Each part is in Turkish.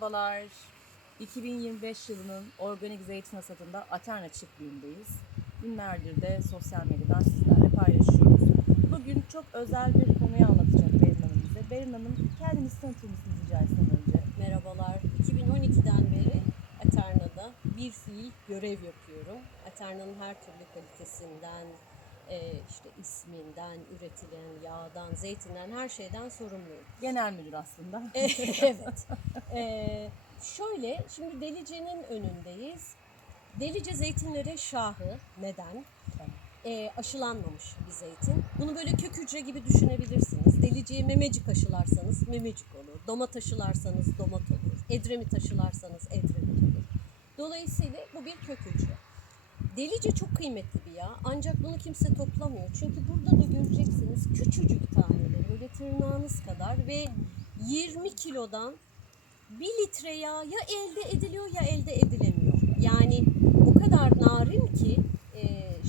Merhabalar. 2025 yılının organik zeytin hasadında Aterna çiftliğindeyiz. Günlerdir de sosyal medyadan sizlerle paylaşıyoruz. Bugün çok özel bir konuyu anlatacak Berin Hanım bize. Berin Hanım kendinizi tanıtır mısınız rica etsem önce? Merhabalar. 2012'den beri Aterna'da bir fiil görev yapıyorum. Aterna'nın her türlü kalitesinden, e, işte isminden, üretilen yağdan, zeytinden her şeyden sorumluyum. Genel müdür aslında. evet. E, şöyle, şimdi Delice'nin önündeyiz. Delice zeytinleri şahı. Neden? E, aşılanmamış bir zeytin. Bunu böyle kök hücre gibi düşünebilirsiniz. Deliciye memecik aşılarsanız memecik olur. Domat aşılarsanız domat olur. Edremit aşılarsanız edremit olur. Dolayısıyla bu bir kök hücre. Delice çok kıymetli bir yağ ancak bunu kimse toplamıyor. Çünkü burada da göreceksiniz küçücük taneleri böyle tırnağınız kadar ve 20 kilodan 1 litre yağ ya elde ediliyor ya elde edilemiyor. Yani o kadar narin ki e,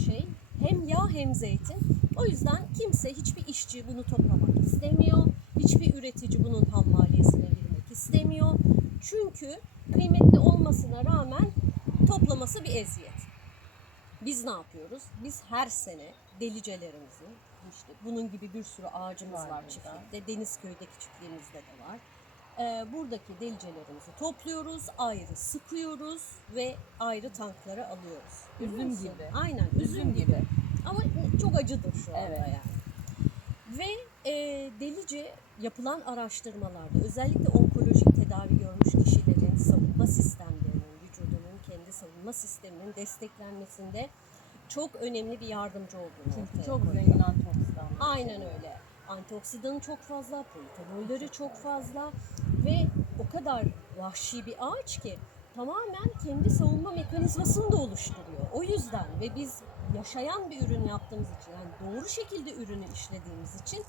şey hem yağ hem zeytin. O yüzden kimse hiçbir işçi bunu toplamak istemiyor. Hiçbir üretici bunun ham maliyesine girmek istemiyor. Çünkü kıymetli olmasına rağmen toplaması bir eziyet. Biz ne yapıyoruz? Biz her sene delicelerimizi, işte bunun gibi bir sürü ağacımız Var var, çiftlikte, Denizköy'deki çiftliğimizde de var. Ee, buradaki delicelerimizi topluyoruz, ayrı sıkıyoruz ve ayrı tanklara alıyoruz. Üzüm musun? gibi. Aynen, üzüm, gibi. Ama çok acıdır şu anda Evet. yani. Ve e, delice yapılan araştırmalarda özellikle onkolojik tedavi görmüş kişilerin savunma sisteminin desteklenmesinde çok önemli bir yardımcı olduğunu Çünkü çok koyuyor. zengin antioksidan. Aynen öyle. Antioksidanı çok fazla, polifenolleri çok fazla ve o kadar vahşi bir ağaç ki tamamen kendi savunma mekanizmasını da oluşturuyor. O yüzden ve biz yaşayan bir ürün yaptığımız için yani doğru şekilde ürünü işlediğimiz için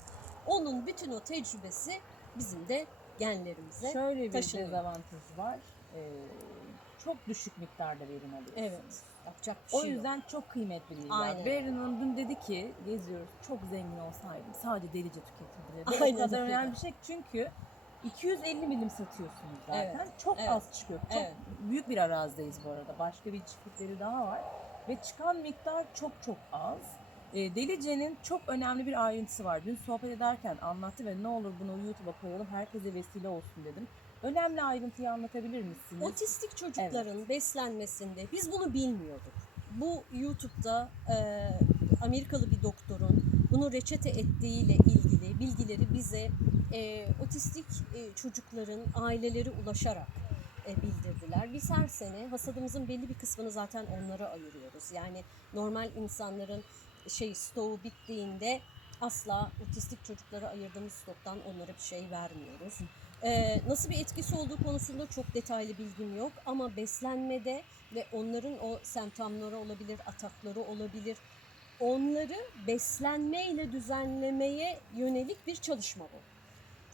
onun bütün o tecrübesi bizim de genlerimize. Şöyle bir taşınıyor. dezavantajı var. Ee, çok düşük miktarda verim alıyorsunuz. Evet. Yapacak bir şey O yok. yüzden çok kıymetli bir ilaç. Berin Hanım dün dedi ki geziyoruz çok zengin olsaydım sadece delice tüketirdim dedi. Aynen o kadar önemli bir şey çünkü 250 milim satıyorsunuz zaten. Evet, Çok evet, az çıkıyor. Çok evet. büyük bir arazideyiz bu arada. Başka bir çiftlikleri daha var. Ve çıkan miktar çok çok az. E, Delice'nin çok önemli bir ayrıntısı var. Dün sohbet ederken anlattı ve ne olur bunu YouTube'a koyalım herkese vesile olsun dedim. Önemli ayrıntıyı anlatabilir misiniz? Otistik çocukların beslenmesinde biz bunu bilmiyorduk. Bu YouTube'da e, Amerikalı bir doktorun bunu reçete ettiğiyle ilgili bilgileri bize e, otistik e, çocukların aileleri ulaşarak e, bildirdiler. Biz her sene hasadımızın belli bir kısmını zaten onlara ayırıyoruz. Yani normal insanların şey stoğu bittiğinde asla otistik çocuklara ayırdığımız stoktan onlara bir şey vermiyoruz. Ee, nasıl bir etkisi olduğu konusunda çok detaylı bilgim yok ama beslenmede ve onların o semptomları olabilir, atakları olabilir. Onları beslenmeyle düzenlemeye yönelik bir çalışma bu.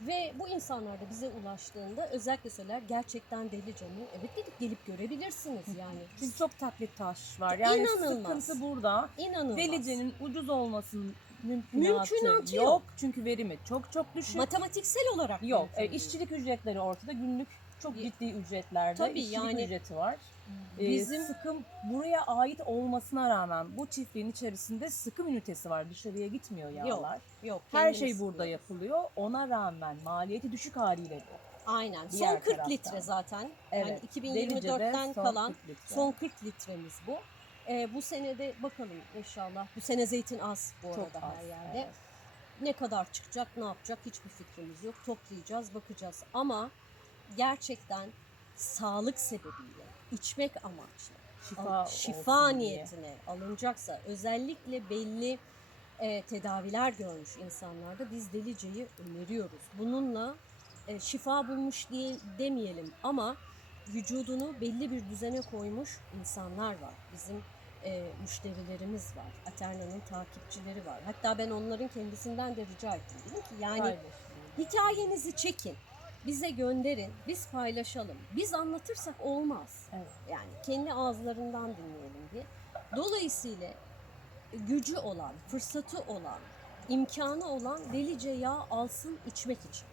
Ve bu insanlar da bize ulaştığında özellikle söyler gerçekten deli canı. Evet dedik gelip görebilirsiniz yani. Çünkü çok taklit taş var. Yani İnanılmaz. sıkıntı burada. İnanılmaz. Delicenin ucuz olmasının mümkünatı, Mümkünatı yok. yok. Çünkü verimi çok çok düşük. Matematiksel olarak yok. mümkün E, değil. işçilik ücretleri ortada. Günlük çok ciddi ücretlerde Tabii işçilik yani- ücreti var. E, Bizim- sıkım buraya ait olmasına rağmen bu çiftliğin içerisinde sıkım ünitesi var. Dışarıya gitmiyor yağlar. Yok. Her kendimiz şey burada yapıyoruz. yapılıyor. Ona rağmen maliyeti düşük haliyle bu. Aynen. Diğer son 40 taraftan. litre zaten. Evet. Yani Delice'de 2024'ten son kalan 40 litre. son 40 litremiz bu. Ee, bu senede bakalım inşallah. Bu sene zeytin az bu çok arada az. her yerde. evet. Ne kadar çıkacak, ne yapacak hiçbir fikrimiz yok. Toplayacağız, bakacağız. Ama gerçekten sağlık sebebiyle, içmek amaçlı, Şifa, al- şifa olsun diye. niyetine alınacaksa özellikle belli e, tedaviler görmüş insanlarda biz deliceyi öneriyoruz. Bununla e, şifa bulmuş diye demeyelim ama vücudunu belli bir düzene koymuş insanlar var. Bizim e, müşterilerimiz var. Aterna'nın takipçileri var. Hatta ben onların kendisinden de rica ettim. Dedim ki yani hikayenizi çekin. Bize gönderin, biz paylaşalım. Biz anlatırsak olmaz. Evet. Yani kendi ağızlarından dinleyelim diye. Dolayısıyla gücü olan, fırsatı olan, imkanı olan delice yağ alsın içmek için.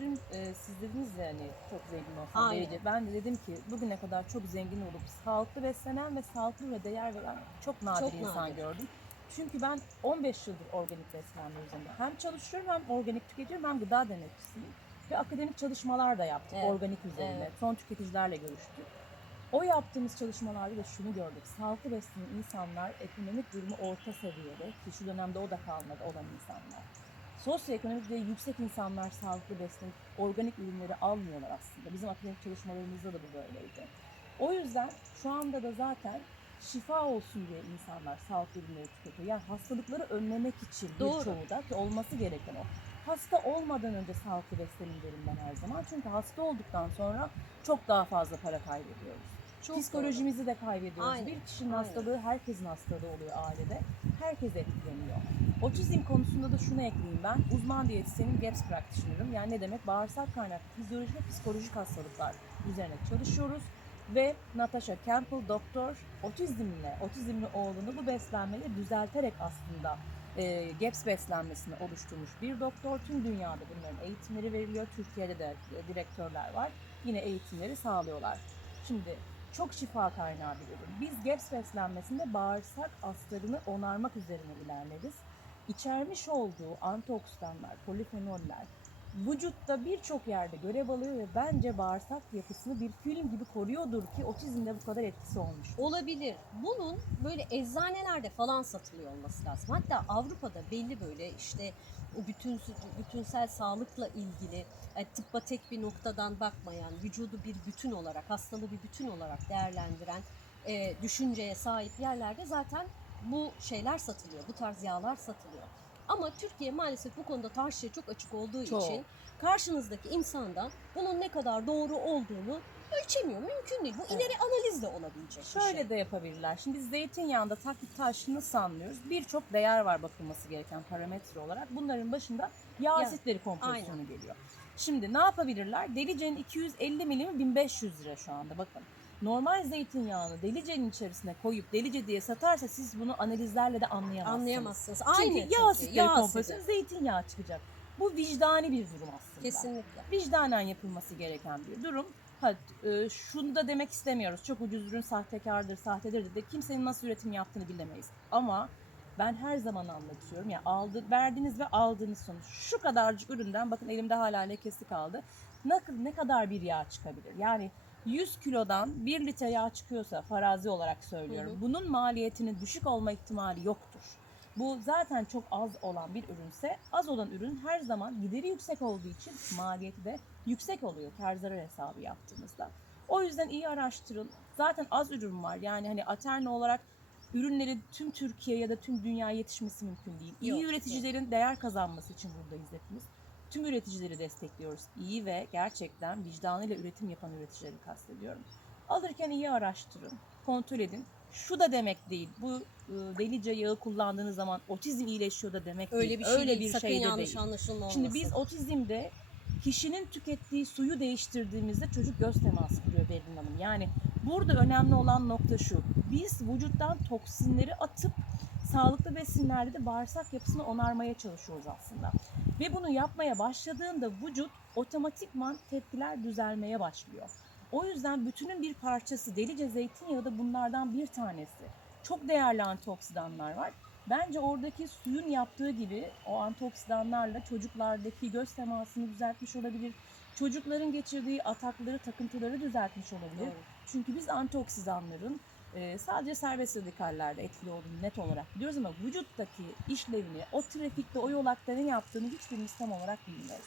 Dün e, siz dediniz ya hani çok zengin olsun Aynen. Ben de dedim ki bugüne kadar çok zengin olup sağlıklı beslenen ve sağlıklı ve değer veren çok nadir Çok insan nadir. gördüm. Çünkü ben 15 yıldır organik beslenme üzerinde hem çalışıyorum hem organik tüketiyorum hem gıda denetçisiyim. Ve akademik çalışmalar da yaptık Evet, organik üzerine. evet. Son tüketicilerle görüştük. O yaptığımız çalışmalarda da şunu gördük. Sağlıklı beslenen insanlar ekonomik durumu orta seviyede ki şu dönemde o da kalmadı olan insanlar. Sosyoekonomik düzeyi yüksek insanlar sağlıklı beslenip organik ürünleri almıyorlar aslında. Bizim akademik çalışmalarımızda da bu böyleydi. O yüzden şu anda da zaten şifa olsun diye insanlar sağlıklı ürünleri tüketiyor. Yani hastalıkları önlemek için Doğru. birçoğu da ki olması gereken o. Hasta olmadan önce sağlıklı beslenin derim ben her zaman. Çünkü hasta olduktan sonra çok daha fazla para kaybediyoruz. Çok doğru. Psikolojimizi de kaybediyoruz. Aynen, Bir kişinin aynen. hastalığı herkesin hastalığı oluyor ailede. Herkes etkileniyor. Otizm konusunda da şunu ekleyeyim ben. Uzman diyetisyenim, GAPS practitioner'ım. Yani ne demek? Bağırsak kaynaklı fizyolojik ve psikolojik hastalıklar üzerine çalışıyoruz. Ve Natasha Campbell doktor otizmle, otizmli oğlunu bu beslenmeyle düzelterek aslında e, GAPS beslenmesini oluşturmuş bir doktor. Tüm dünyada bunların eğitimleri veriliyor. Türkiye'de de e, direktörler var. Yine eğitimleri sağlıyorlar. Şimdi çok şifa kaynağı ürün. Biz GAPS beslenmesinde bağırsak astarını onarmak üzerine ilerleriz. İçermiş olduğu antioksidanlar, polifenoller vücutta birçok yerde görev alıyor ve bence bağırsak yapısını bir film gibi koruyordur ki otizmde bu kadar etkisi olmuş. Olabilir. Bunun böyle eczanelerde falan satılıyor olması lazım. Hatta Avrupa'da belli böyle işte o bütün bütünsel sağlıkla ilgili e, tıbba tek bir noktadan bakmayan, vücudu bir bütün olarak, hastalığı bir bütün olarak değerlendiren e, düşünceye sahip yerlerde zaten bu şeyler satılıyor. Bu tarz yağlar satılıyor. Ama Türkiye maalesef bu konuda tartışıya çok açık olduğu Çok. için karşınızdaki insandan bunun ne kadar doğru olduğunu ölçemiyor. Mümkün değil. Bu Evet. ileri analiz de olabilecek Şöyle şey. de yapabilirler. Şimdi biz zeytinyağında taklit taşını sanmıyoruz. Birçok değer var bakılması gereken parametre olarak. Bunların başında yağ Ya, asitleri kompozisyonu geliyor. Şimdi ne yapabilirler? Delice'nin 250 milimi 1500 lira şu anda bakın. Normal zeytinyağını delicenin içerisine koyup delice diye satarsa siz bunu analizlerle de anlayamazsınız. Anlayamazsınız. Aynı yağ çünkü. asitleri Yağ kompozisyonu asidi. zeytinyağı çıkacak. Bu vicdani bir durum aslında Kesinlikle. vicdanen yapılması gereken bir durum. Ha, e, şunu da demek istemiyoruz. Çok ucuz ürün sahtekardır, sahtedir de kimsenin nasıl üretim yaptığını bilemeyiz. Ama ben her zaman anlatıyorum ya aldı, verdiğiniz ve aldığınız sonuç. Şu kadarcık üründen bakın elimde hala lekesi kaldı. Ne, ne kadar bir yağ çıkabilir? Yani 100 kilodan 1 litre yağ çıkıyorsa farazi olarak söylüyorum. Hı hı. Bunun maliyetinin düşük olma ihtimali yoktur. Bu zaten çok az olan bir ürünse az olan ürün her zaman gideri yüksek olduğu için maliyeti de yüksek oluyor kar zarar hesabı yaptığımızda. O yüzden iyi araştırın. Zaten az ürün var. Yani hani Aterna olarak ürünleri tüm Türkiye ya da tüm dünya yetişmesi mümkün değil. İyi Yok, üreticilerin değer kazanması için buradayız hepimiz. Tüm üreticileri destekliyoruz. İyi ve gerçekten vicdanıyla üretim yapan üreticileri kastediyorum. Alırken iyi araştırın, kontrol edin. Şu da demek değil. Bu e, delice yağı kullandığınız zaman otizm iyileşiyor da demek Öyle değil. bir şey Öyle değil. bir Sakın şey de yanlış değil. anlaşılma olmasın. Şimdi biz otizmde kişinin tükettiği suyu değiştirdiğimizde çocuk göz teması kuruyor Berrin Hanım. Yani burada önemli olan nokta şu. Biz vücuttan toksinleri atıp sağlıklı besinlerle de bağırsak yapısını onarmaya çalışıyoruz aslında. Ve bunu yapmaya başladığında vücut otomatikman tepkiler düzelmeye başlıyor. O yüzden bütünün bir parçası delice zeytinyağı da bunlardan bir tanesi. Çok değerli antioksidanlar var. Bence oradaki suyun yaptığı gibi o antioksidanlarla çocuklardaki göz temasını düzeltmiş olabilir. Çocukların geçirdiği atakları, takıntıları düzeltmiş olabilir. Doğru. Çünkü biz antioksidanların e, sadece serbest radikallerde etkili olduğunu net olarak biliyoruz ama vücuttaki işlevini, o trafikte, o yol akta ne yaptığını hiçbirimiz tam olarak bilmiyoruz.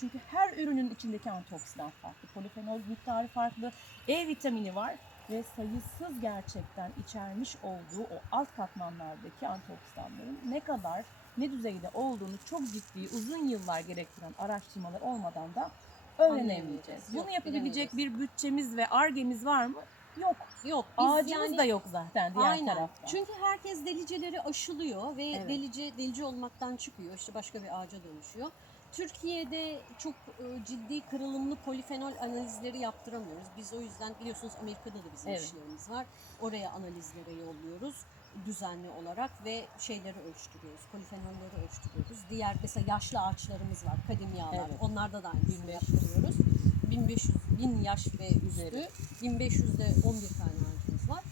Çünkü her ürünün içindeki antioksidan farklı, polifenol miktarı farklı, E vitamini var ve sayısız gerçekten içermiş olduğu o alt katmanlardaki antioksidanların ne kadar, ne düzeyde olduğunu çok ciddi, uzun yıllar gerektiren araştırmalar olmadan da öğrenemeyeceğiz. Bunu yapabilecek bir bütçemiz ve argemiz var mı? Yok. Yok. Biz Ağacımız yani, da yok zaten diğer Aynen. tarafta. Çünkü herkes deliceleri aşılıyor ve Evet. delice delice olmaktan çıkıyor. İşte başka bir ağaca dönüşüyor. Türkiye'de çok e, ciddi kırılımlı polifenol analizleri yaptıramıyoruz. Biz o yüzden biliyorsunuz Amerika'da da bizim Evet. işlerimiz var. Oraya analizlere yolluyoruz. Düzenli olarak ve şeyleri ölçtürüyoruz. Polifenolleri ölçtürüyoruz. Diğer mesela yaşlı ağaçlarımız var. Kadim yağlar. Evet. Onlarda da aynısını 1500. yaptırıyoruz. 1500 1000 yaş ve üstü. Üzeri. 1500'de 11 tane ağacımız var.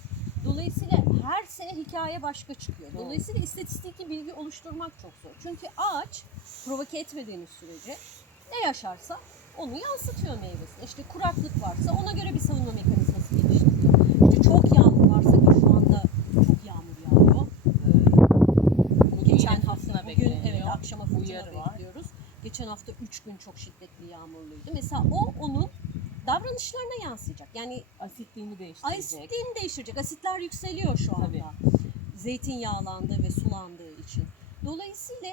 Dolayısıyla her sene hikaye başka çıkıyor. Dolayısıyla istatistiki bilgi oluşturmak çok zor. Çünkü ağaç provoke etmediğiniz sürece ne yaşarsa onu yansıtıyor meyvesine. İşte kuraklık varsa ona göre bir savunma mekanizması geliştiriyor. İşte çok yağmur varsa ki şu anda çok yağmur yağıyor. Bugün Geçen yine hafta fırtına bugün bekleniyor. evet akşama fırtına Uyarı var. bekliyoruz. Geçen hafta 3 gün çok şiddetli yağmurluydu. Mesela o onun davranışlarına yansıyacak. Yani Asitliğini değiştirecek. asitliğini değiştirecek. Asitler yükseliyor şu anda. Tabii. Zeytin yağlandığı ve sulandığı için. Dolayısıyla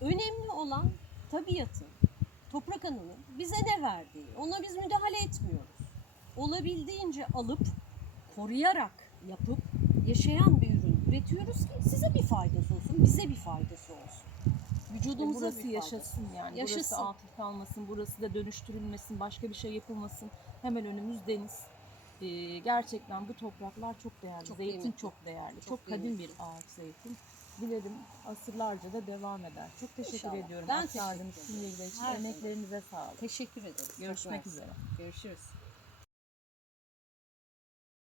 önemli olan tabiatın, toprak ananın bize ne verdiği. Ona biz müdahale etmiyoruz. Olabildiğince alıp, koruyarak yapıp yaşayan bir ürün üretiyoruz ki size bir faydası olsun, bize bir faydası olsun. Burası bir faydası. yaşasın yani. Yaşasın. Burası atıl kalmasın, burası da dönüştürülmesin, başka bir şey yapılmasın. Hemen önümüz deniz. Ee, gerçekten bu topraklar çok değerli. Çok zeytin kıymetli. çok değerli. Çok, Çok kadim bir ağaç zeytin. Dilerim asırlarca da devam eder. Çok teşekkür İnşallah. ediyorum. Ben Aktardığınız bilgiler için Her emeklerinize sağlık. Teşekkür ederim. Görüşmek üzere. Görüşürüz.